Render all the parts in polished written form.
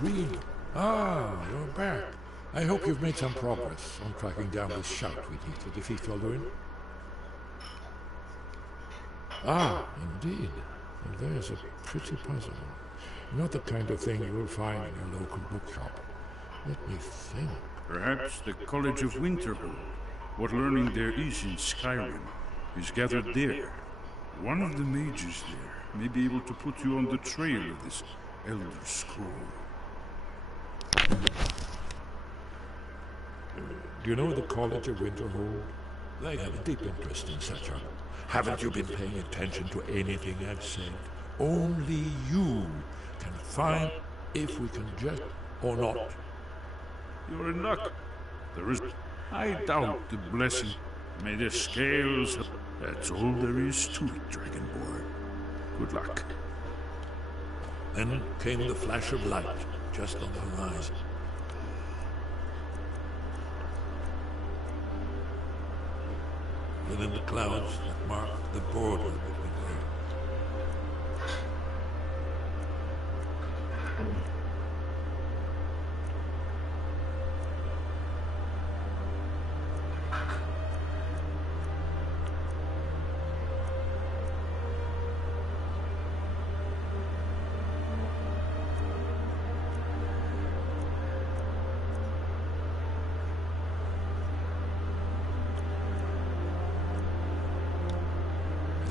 Green. Ah, you're back. I hope you've made some progress on tracking down this shout we need to defeat Felduin. Ah, indeed. And there's a pretty puzzle. Not the kind of thing you will find in your local bookshop. Let me think. Perhaps the College of Winterhold. What learning there is in Skyrim is gathered there. One of the mages there may be able to put you on the trail of this Elder Scroll. Do you know the College of Winterhold? They have a deep interest in such art. Haven't you been paying attention to anything I've said? Only you can find if we can just or not. You're in luck. There is... I doubt the blessing. May the scales... That's all there is to it, Dragonborn. Good luck. Then came the flash of light, just on the horizon. Within the clouds that marked the border between worlds.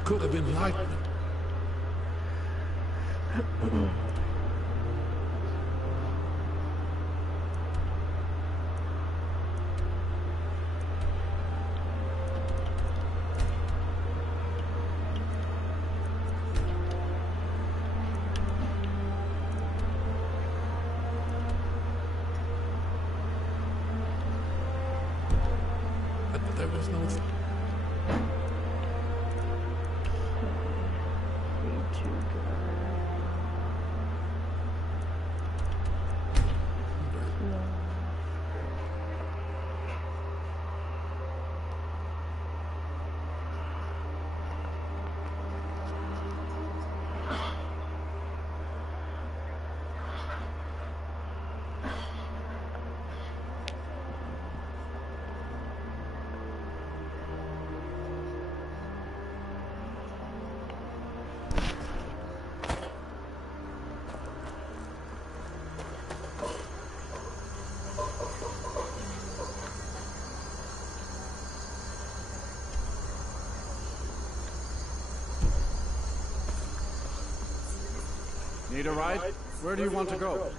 Could have been lightning. But there was no... Need a ride? Where do you want to go?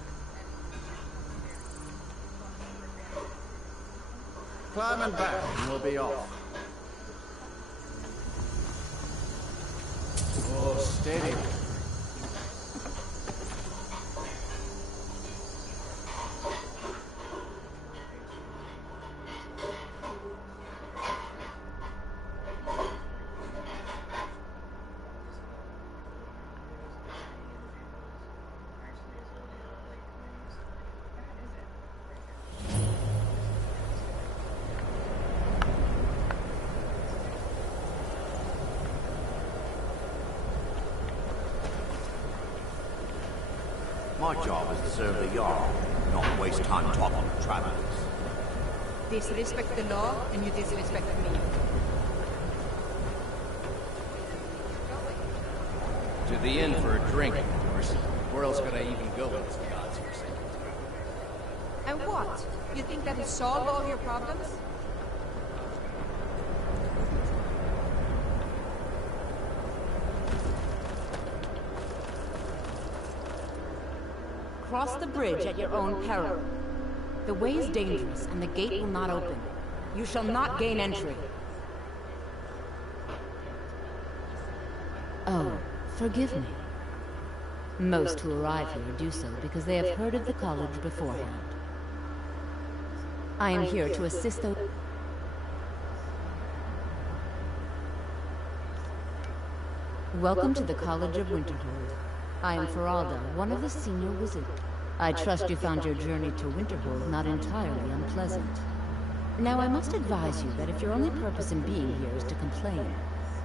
Climb and back, and we'll be off. Oh, steady. My job is to serve the Jarl, not waste time talking to travelers. Disrespect the law, and you disrespect me. To the inn for a drink, of course. Where else could I even go with this god's forsaken town? And what? You think that will solve all your problems? Cross the bridge at your own peril. The way is dangerous, and the gate will not open. You shall not gain entry. Oh, forgive me. Most who arrive here do so because they have heard of the college beforehand. I am here to assist those... Welcome to the College of Winterhold. I am Feralda, one of the senior wizards. I trust you found your journey to Winterhold not entirely unpleasant. Now, I must advise you that if your only purpose in being here is to complain,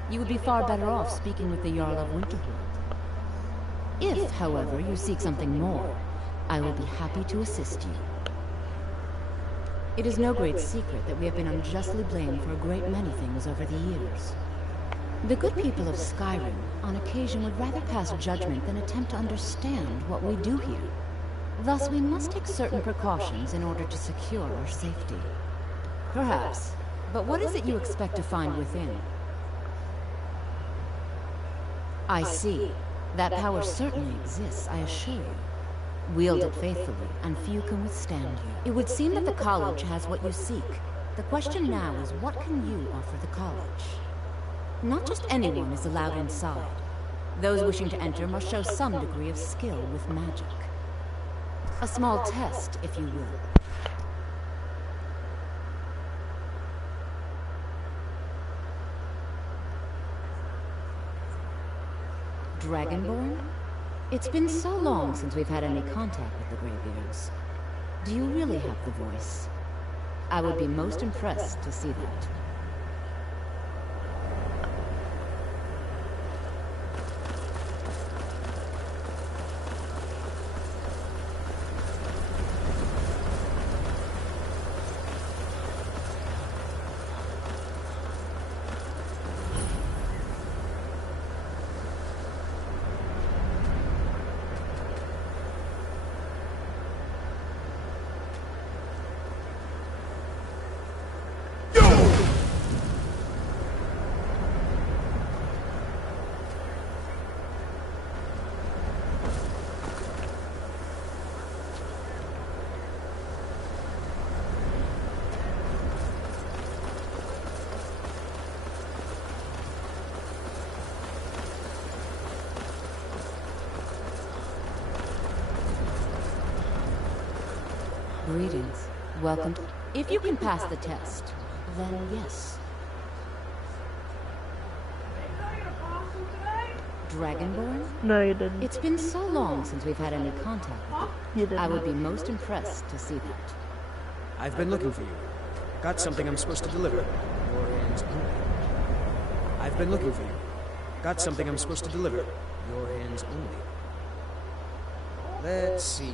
you would be far better off speaking with the Jarl of Winterhold. If, however, you seek something more, I will be happy to assist you. It is no great secret that we have been unjustly blamed for a great many things over the years. The good people of Skyrim, on occasion, would rather pass judgment than attempt to understand what we do here. Thus, we must take certain precautions in order to secure our safety. Perhaps. But what is it you expect to find within? I see. That power certainly exists, I assure you. Wield it faithfully, and few can withstand you. It would seem that the college has what you seek. The question now is, what can you offer the college? Not just anyone is allowed inside. Those wishing to enter must show some degree of skill with magic. A small test, if you will. Dragonborn? It's been so long since we've had any contact with the Greybeards. Do you really have the voice? I would be most impressed to see that. Greetings. Welcome to... If you can pass the test, then yes. Dragonborn? No, you didn't. It's been so long since we've had any contact with You it. didn't. I would be most impressed to see that. I've been looking for you. Got something I'm supposed to deliver. Your hands only. I've been looking for you. Got something I'm supposed to deliver. Your hands only. Let's see here.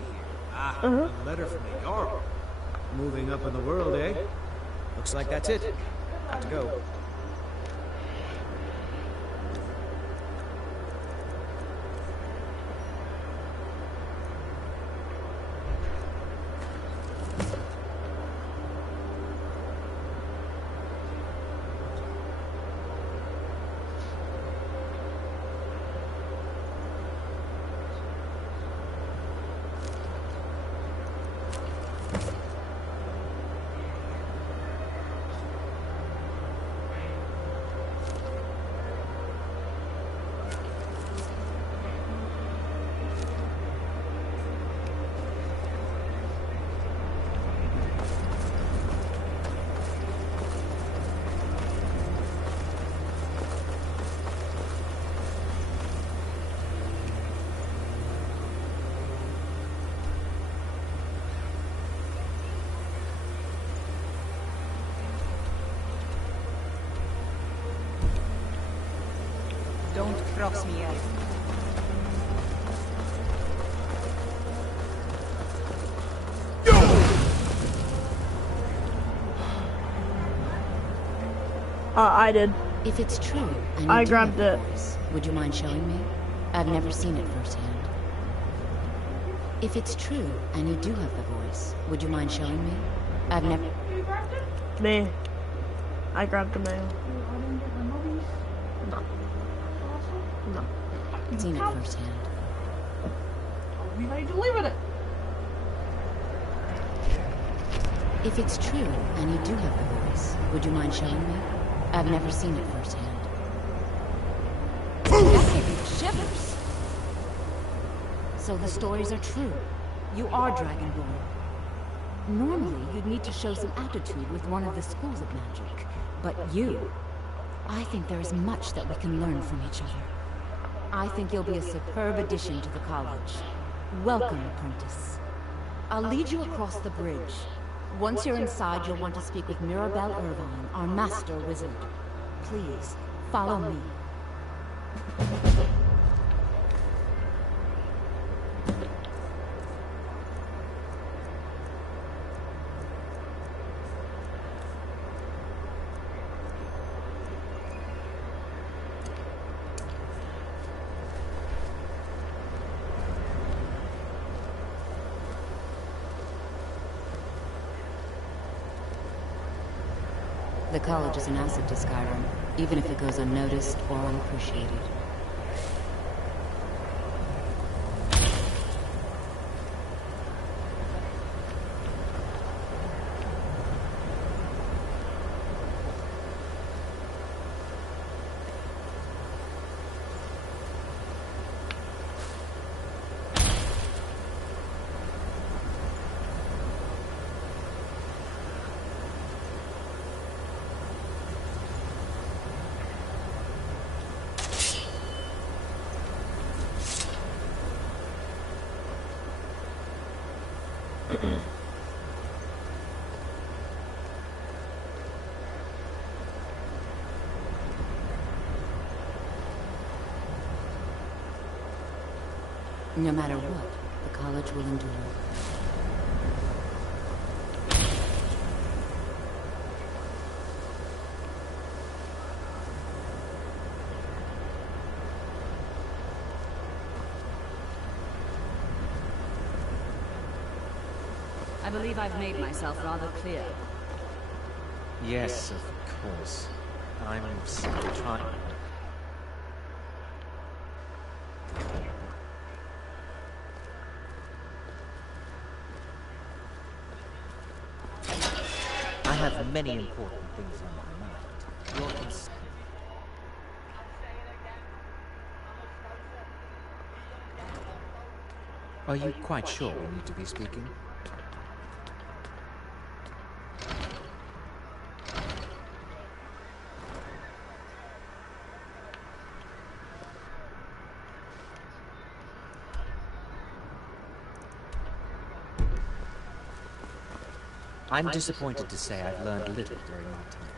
A letter from the Jarl. Moving up in the world, eh? Looks like that's it. Got to go. Don't cross me, Elf. I did. If it's true, and I you do grabbed have it. the voice, would you mind showing me? I've never seen it firsthand. If it's true, and you do have the voice, would you mind showing me? I've never... Me. I grabbed the mail. No. seen it firsthand. I delivered it. If it's true, and you do have the voice, would you mind showing me? I've never seen it firsthand. That gave me the shivers. So the stories are true. You are Dragonborn. Normally, you'd need to show some aptitude with one of the schools of magic. But you... I think there is much that we can learn from each other. I think you'll be a superb addition to the college. Welcome, apprentice. I'll lead you across the bridge. Once you're inside, you'll want to speak with Mirabelle Irvine, our master wizard. Please, follow me. The college is an asset to Skyrim, even if it goes unnoticed or unappreciated. No matter what, the college will endure. I believe I've made myself rather clear. Yes, of course. I'm simply trying... I have many important things on my mind. Your Are you quite sure we need to be speaking? I'm disappointed to say I've learned little during my time.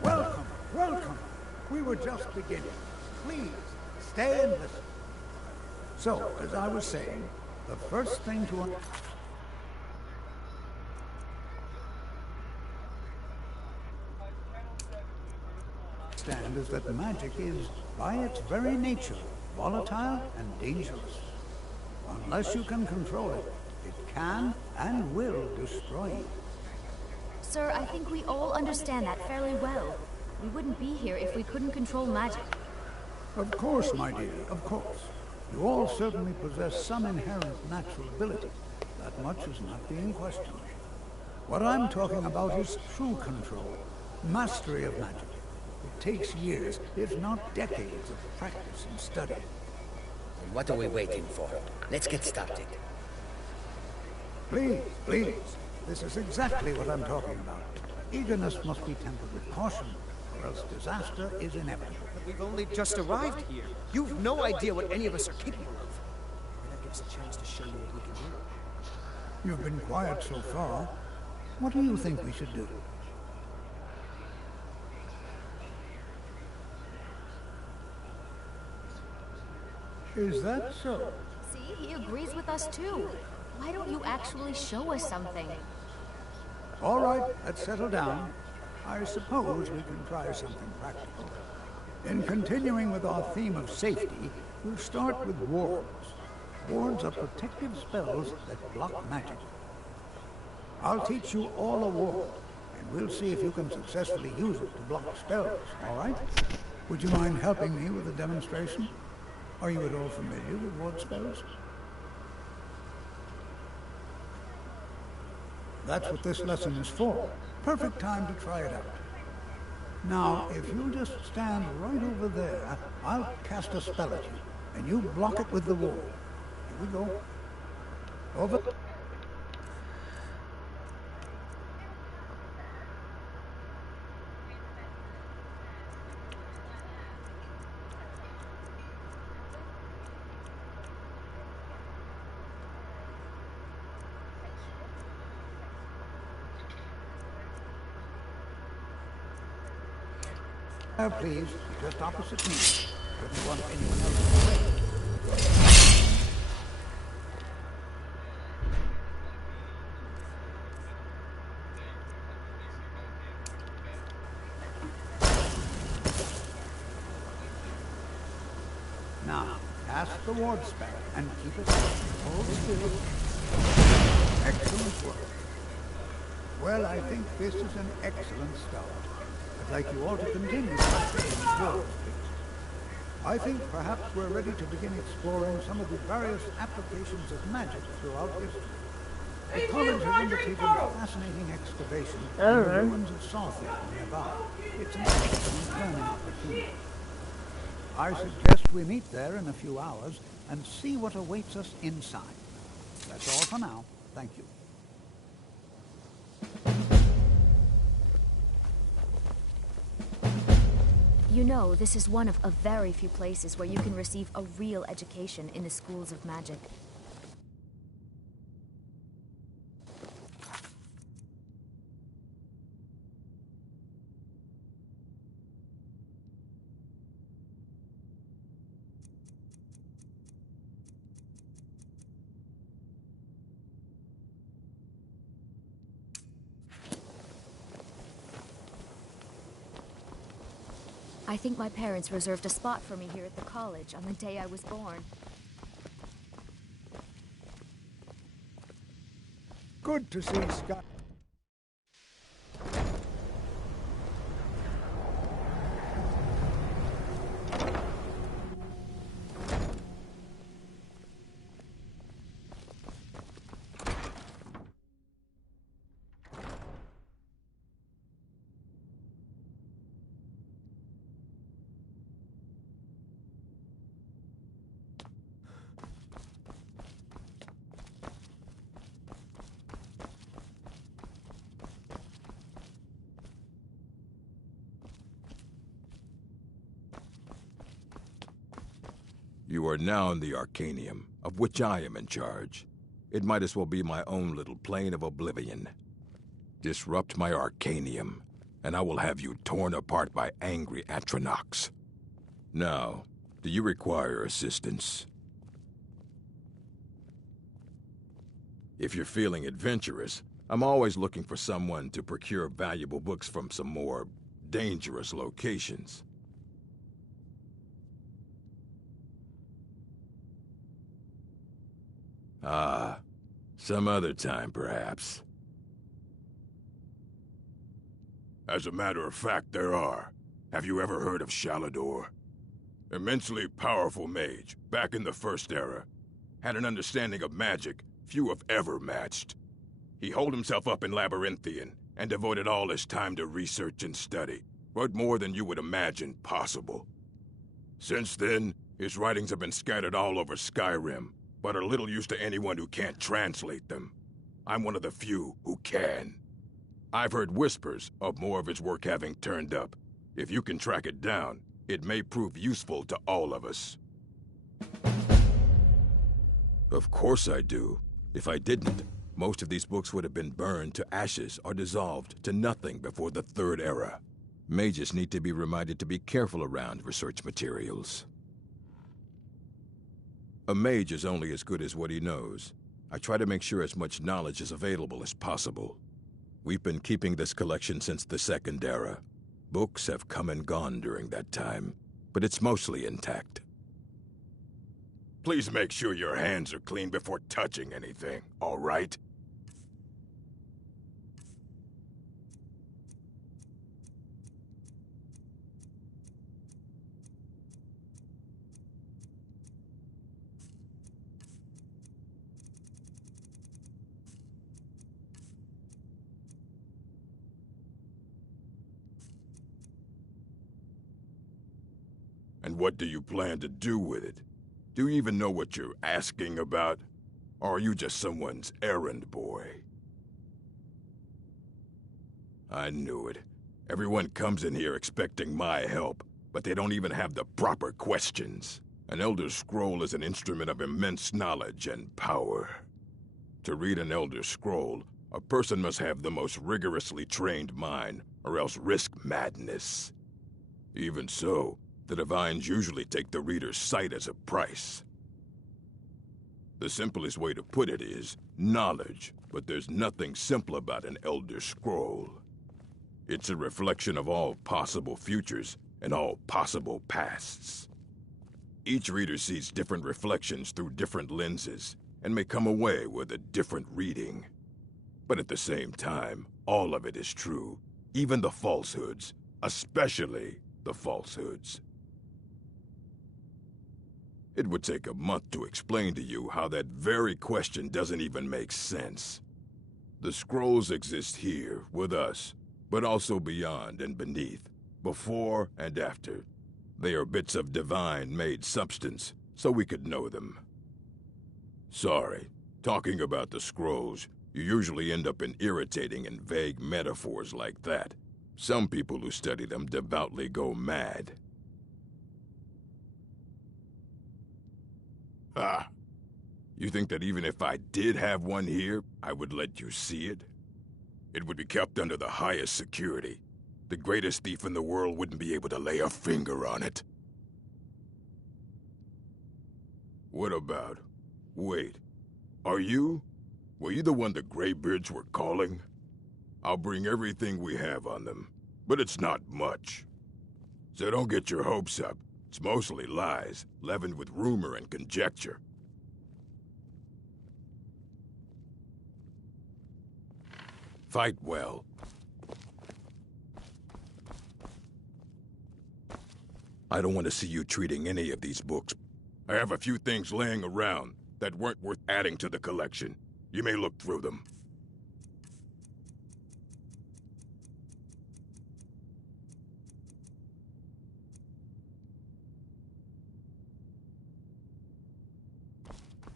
Welcome, welcome. We were just beginning. Please, stay and listen. So, as I was saying, the first thing to understand is that magic is, by its very nature, volatile and dangerous. Unless you can control it, it can and will destroy you. Sir, I think we all understand that fairly well. We wouldn't be here if we couldn't control magic. Of course, my dear, of course. You all certainly possess some inherent natural ability. That much is not being questioned. What I'm talking about is true control, mastery of magic. It takes years, if not decades, of practice and study. And what are we waiting for? Let's get started. Please, please. This is exactly what I'm talking about. Eagerness must be tempered with caution, or else disaster is inevitable. But we've only just arrived here. You've no idea what any of us are capable of. And that gives us a chance to show you what we can do. You've been quiet so far. What do you think we should do? Is that so? See, he agrees with us too. Why don't you actually show us something? All right, let's settle down. I suppose we can try something practical. In continuing with our theme of safety, we'll start with wards. Wards are protective spells that block magic. I'll teach you all a ward, and we'll see if you can successfully use it to block spells, all right? Would you mind helping me with a demonstration? Are you at all familiar with ward spells? That's what this lesson is for. Perfect time to try it out. Now, if you'll just stand right over there, I'll cast a spell at you, and you block it with the ward. Here we go. Over. Please, just opposite me. Don't want anyone else in the way. Now, cast the ward spell and keep it hold still. Excellent work. Well, I think this is an excellent start. I'd like you all to continue practicing wards, please. I think perhaps we're ready to begin exploring some of the various applications of magic throughout history. The college has undertaken a fascinating excavation in the ruins of Sawfield nearby. It's an excellent learning opportunity. I suggest we meet there in a few hours and see what awaits us inside. That's all for now. Thank you. You know, this is one of a very few places where you can receive a real education in the schools of magic. I think my parents reserved a spot for me here at the college on the day I was born. Good to see Sky. You are now in the Arcanium, of which I am in charge. It might as well be my own little plane of oblivion. Disrupt my Arcanium, and I will have you torn apart by angry Atronachs. Now, do you require assistance? If you're feeling adventurous, I'm always looking for someone to procure valuable books from some more dangerous locations. Ah, some other time, perhaps. As a matter of fact, there are. Have you ever heard of Shalador? Immensely powerful mage, back in the First Era. Had an understanding of magic few have ever matched. He holed himself up in Labyrinthian, and devoted all his time to research and study. Wrote more than you would imagine possible. Since then, his writings have been scattered all over Skyrim, but are little use to anyone who can't translate them. I'm one of the few who can. I've heard whispers of more of his work having turned up. If you can track it down, it may prove useful to all of us. Of course I do. If I didn't, most of these books would have been burned to ashes or dissolved to nothing before the Third Era. Mages need to be reminded to be careful around research materials. A mage is only as good as what he knows. I try to make sure as much knowledge is available as possible. We've been keeping this collection since the Second Era. Books have come and gone during that time, but it's mostly intact. Please make sure your hands are clean before touching anything, all right? And what do you plan to do with it? Do you even know what you're asking about? Or are you just someone's errand boy? I knew it. Everyone comes in here expecting my help, but they don't even have the proper questions. An Elder Scroll is an instrument of immense knowledge and power. To read an Elder Scroll, a person must have the most rigorously trained mind, or else risk madness. Even so, the Divines usually take the reader's sight as a price. The simplest way to put it is knowledge, but there's nothing simple about an Elder Scroll. It's a reflection of all possible futures and all possible pasts. Each reader sees different reflections through different lenses and may come away with a different reading. But at the same time, all of it is true, even the falsehoods, especially the falsehoods. It would take a month to explain to you how that very question doesn't even make sense. The scrolls exist here, with us, but also beyond and beneath, before and after. They are bits of divine-made substance, so we could know them. Sorry, talking about the scrolls, you usually end up in irritating and vague metaphors like that. Some people who study them devoutly go mad. Ah, you think that even if I did have one here, I would let you see it? It would be kept under the highest security. The greatest thief in the world wouldn't be able to lay a finger on it. What about... Wait, were you the one the Greybeards were calling? I'll bring everything we have on them, but it's not much. So don't get your hopes up. It's mostly lies, leavened with rumor and conjecture. Fight well. I don't want to see you treating any of these books. I have a few things laying around that weren't worth adding to the collection. You may look through them.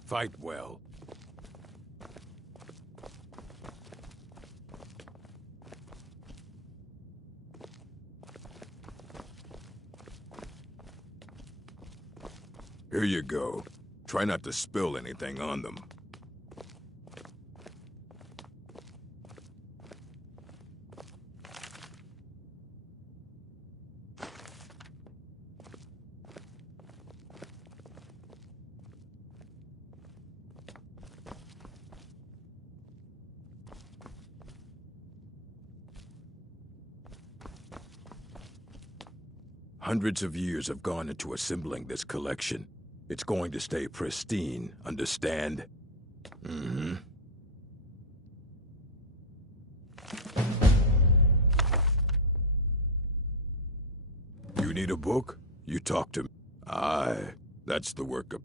Fight well. Here you go. Try not to spill anything on them. Hundreds of years have gone into assembling this collection. It's going to stay pristine, understand? Mm-hmm. You need a book? You talk to me. Aye, that's the work of...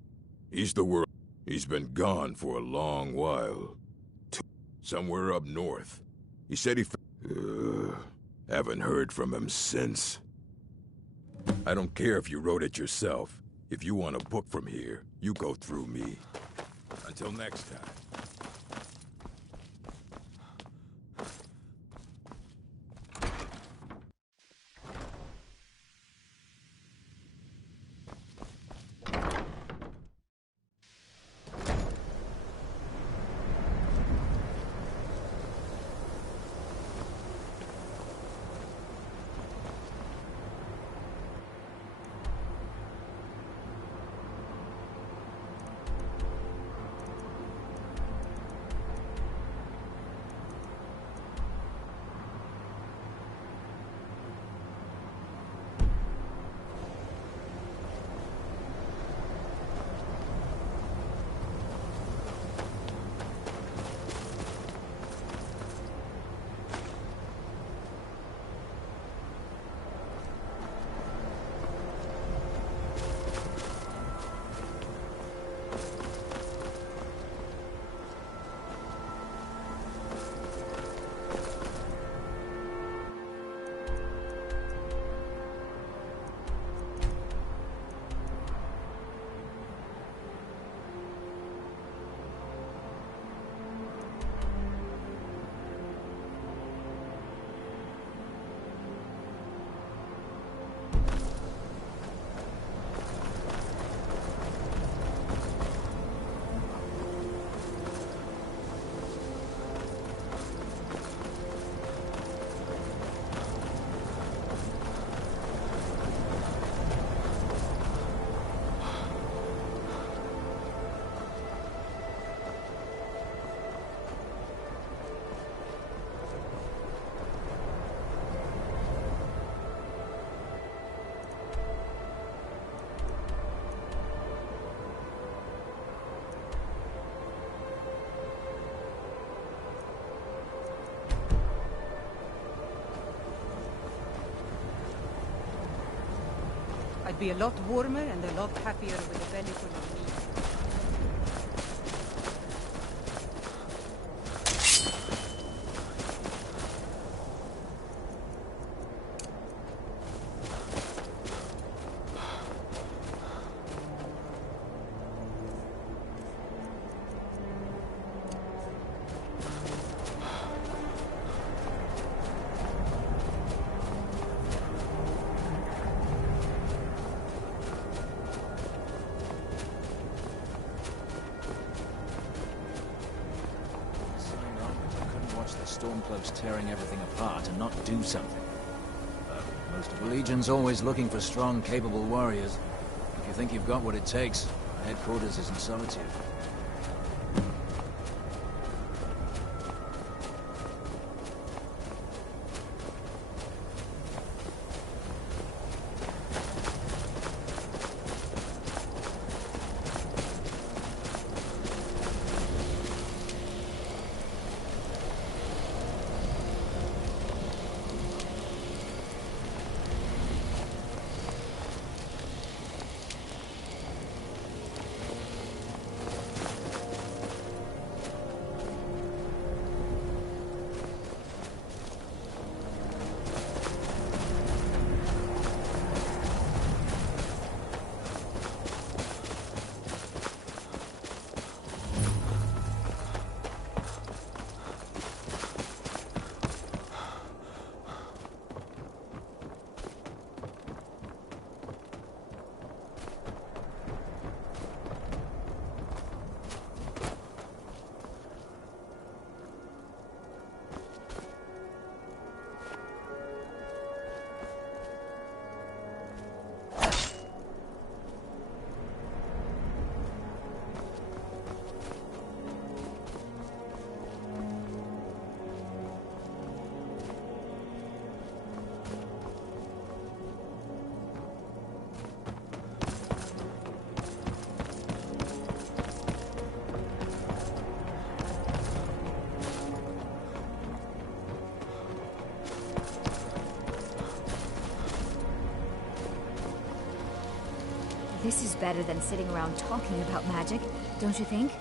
He's the world. He's been gone for a long while. Somewhere up north. He said he... haven't heard from him since. I don't care if you wrote it yourself. If you want a book from here, you go through me. Until next time. I'd be a lot warmer and a lot happier with a belly full of meat. Stormcloaks tearing everything apart and not do something. Most of the Legion's always looking for strong, capable warriors. If you think you've got what it takes, our headquarters is in Solitude. This is better than sitting around talking about magic, don't you think?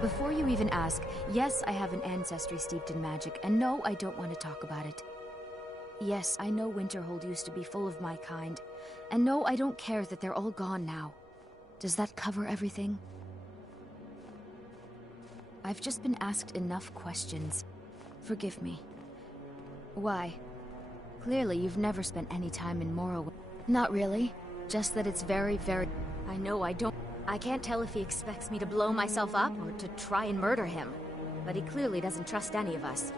Before you even ask, yes, I have an ancestry steeped in magic, and no, I don't want to talk about it. Yes, I know Winterhold used to be full of my kind. And no, I don't care that they're all gone now. Does that cover everything? I've just been asked enough questions. Forgive me. Why? Clearly, you've never spent any time in Morrowind. Not really. Just that it's very, very... I know I don't... I can't tell if he expects me to blow myself up or to try and murder him. But he clearly doesn't trust any of us.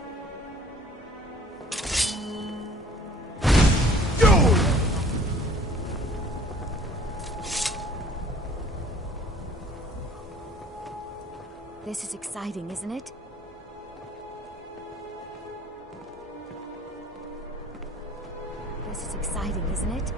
This is exciting, isn't it? This is exciting, isn't it?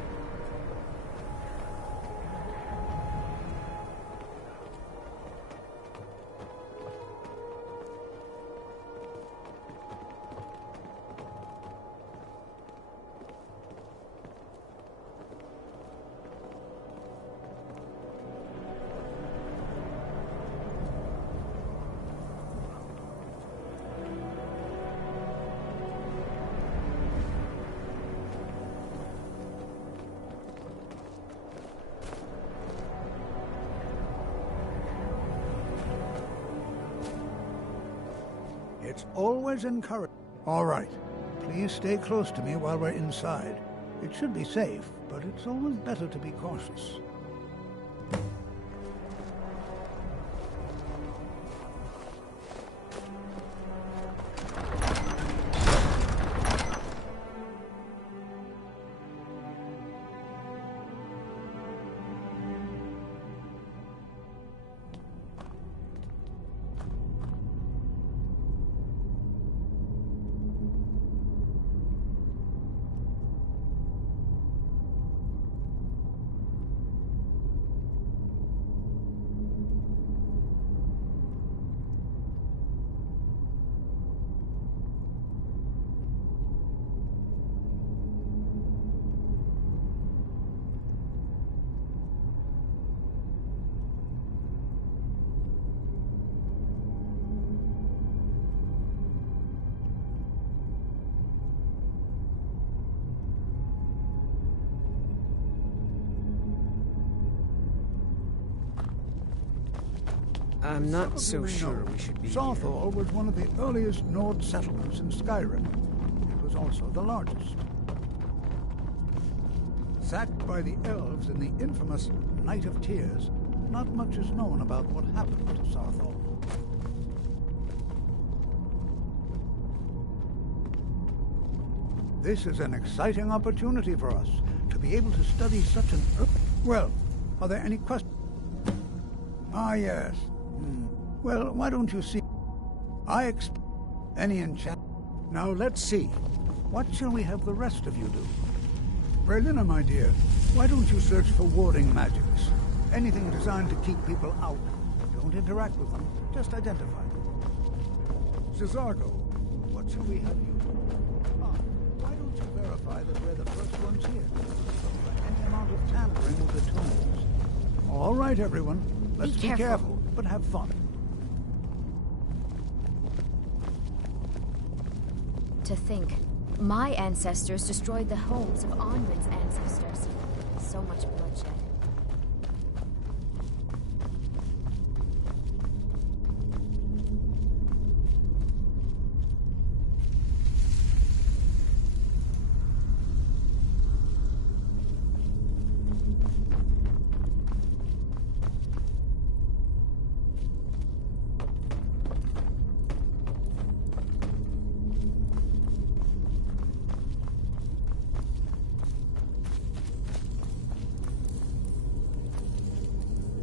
It's always encouraged. All right. Please stay close to me while we're inside. It should be safe, but it's always better to be cautious. I'm not so sure we should be Sarthor was one of the earliest Nord settlements in Skyrim. It was also the largest. Sacked by the elves in the infamous Night of Tears, not much is known about what happened to Sarthor. This is an exciting opportunity for us to be able to study such an... Well, are there any questions? Ah, yes. Well, why don't you see... I expect any enchant... Now, let's see. What shall we have the rest of you do? Brelina, my dear, why don't you search for warding magics? Anything designed to keep people out. Don't interact with them, just identify them. Cesargo, what shall we have you do? Why don't you verify that we're the first ones here? For any amount of tampering with the tombs. All right, everyone. Let's be careful, but have fun. To think, my ancestors destroyed the homes of Onwin's ancestors. So much bloodshed.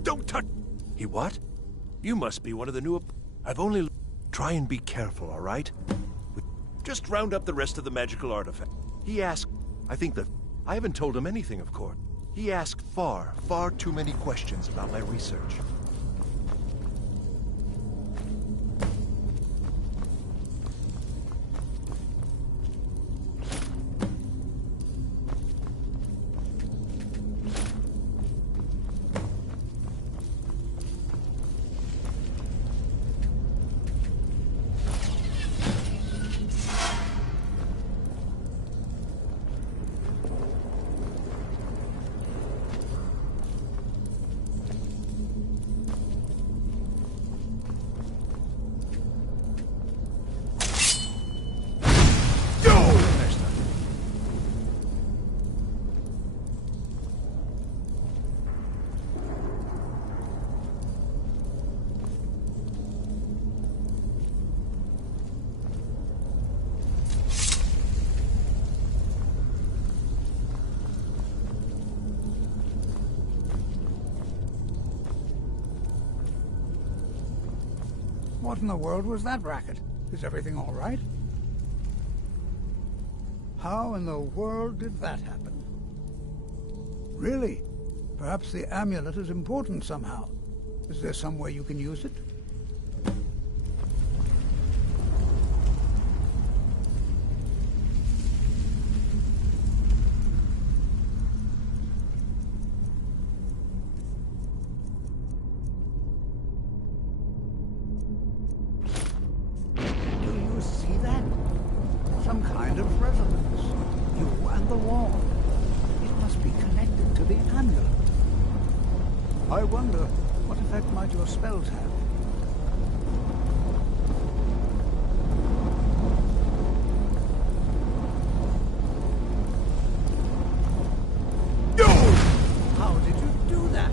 Don't touch... He what? You must be one of the new... I've only... Try and be careful, all right? Just round up the rest of the magical artifact. He asked... I think that... I haven't told him anything, of course. He asked far too many questions about my research. What in the world was that racket? Is everything all right? How in the world did that happen? Really? Perhaps the amulet is important somehow. Is there some way you can use it? I wonder, what effect might your spells have? How did you do that?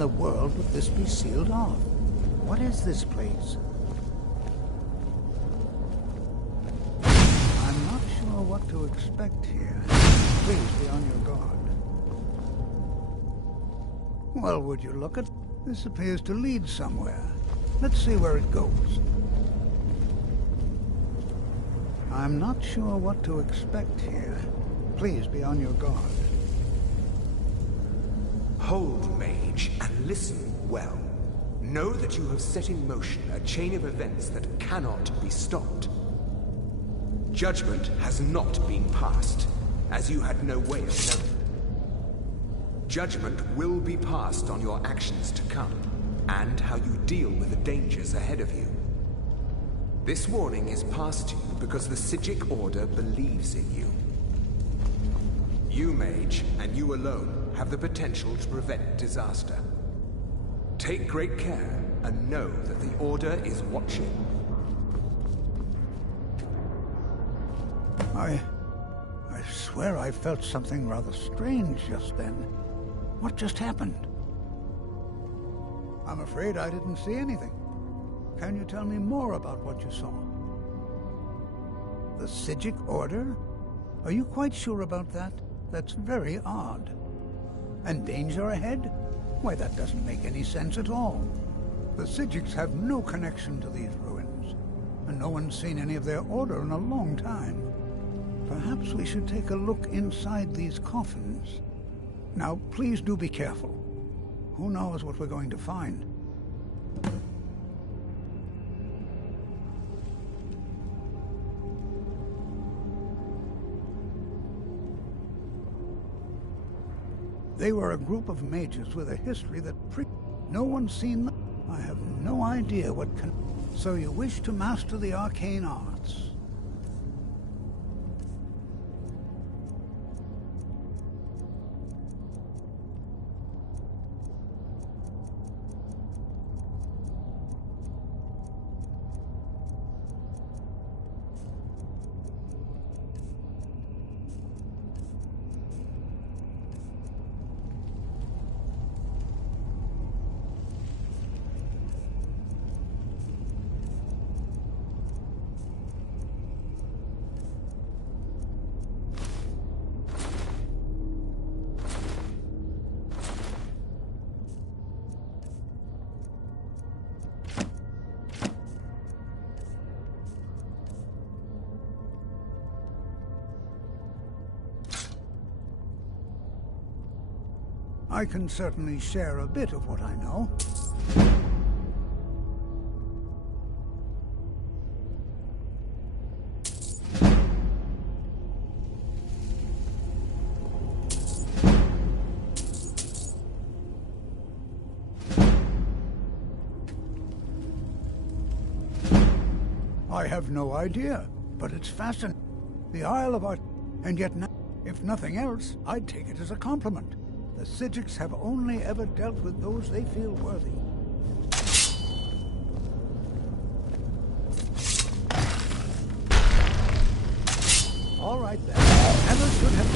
the world would this be sealed off? What is this place? I'm not sure what to expect here. Please be on your guard. Well, would you look at... This appears to lead somewhere. Let's see where it goes. I'm not sure what to expect here. Please be on your guard. Hold, mage, and listen well. Know that you have set in motion a chain of events that cannot be stopped. Judgment has not been passed, as you had no way of knowing. Judgment will be passed on your actions to come, and how you deal with the dangers ahead of you. This warning is passed to you because the Psijic Order believes in you. You, mage, and you alone, have the potential to prevent disaster. Take great care, and know that the Order is watching. I swear I felt something rather strange just then. What just happened? I'm afraid I didn't see anything. Can you tell me more about what you saw? The Psijic Order? Are you quite sure about that? That's very odd. And danger ahead? Why, that doesn't make any sense at all. The Psijics have no connection to these ruins, and no one's seen any of their order in a long time. Perhaps we should take a look inside these coffins. Now, please do be careful. Who knows what we're going to find? They were a group of mages with a history that no one's seen them. I have no idea what can... So you wish to master the arcane arts? I can certainly share a bit of what I know. I have no idea, but it's fascinating. The Isle of Art, and yet, if nothing else, I'd take it as a compliment. The Psijics have only ever dealt with those they feel worthy. All right then. Never should have...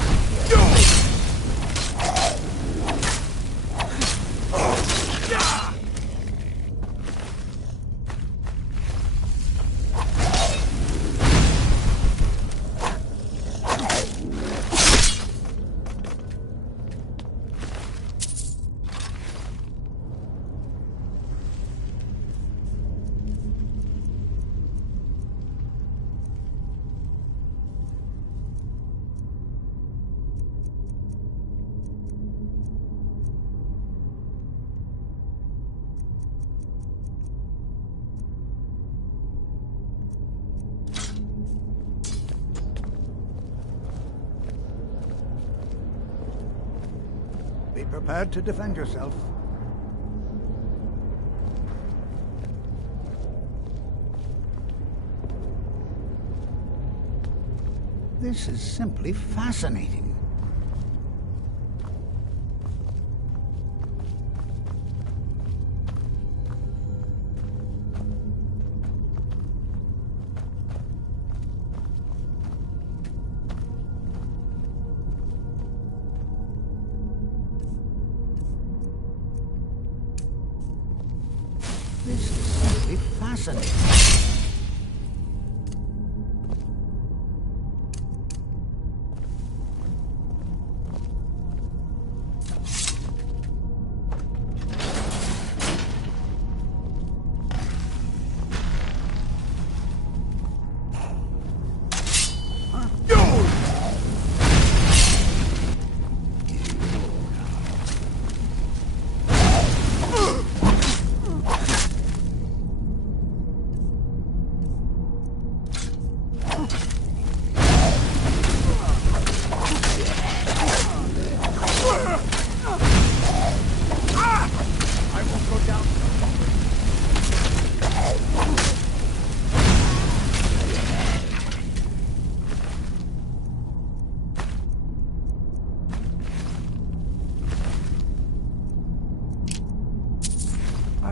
Be prepared to defend yourself. This is simply fascinating. fascinating.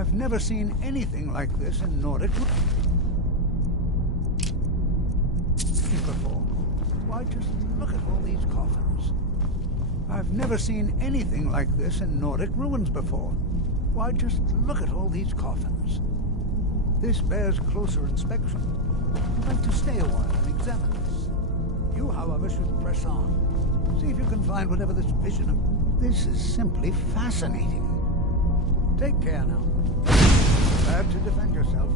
I've never seen anything like this in Nordic before. Why, just look at all these coffins. I've never seen anything like this in Nordic ruins before. Why, just look at all these coffins. This bears closer inspection. I'd like to stay a while and examine this. You, however, should press on. See if you can find whatever this vision of... This is simply fascinating. Take care now. Prepare to defend yourself.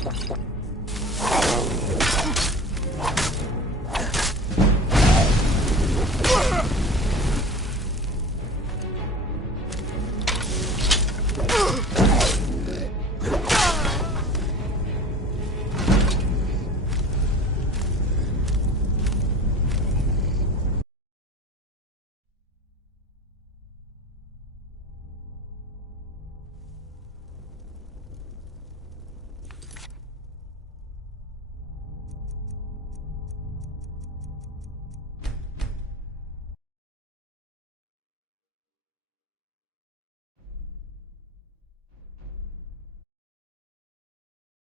Winterhold.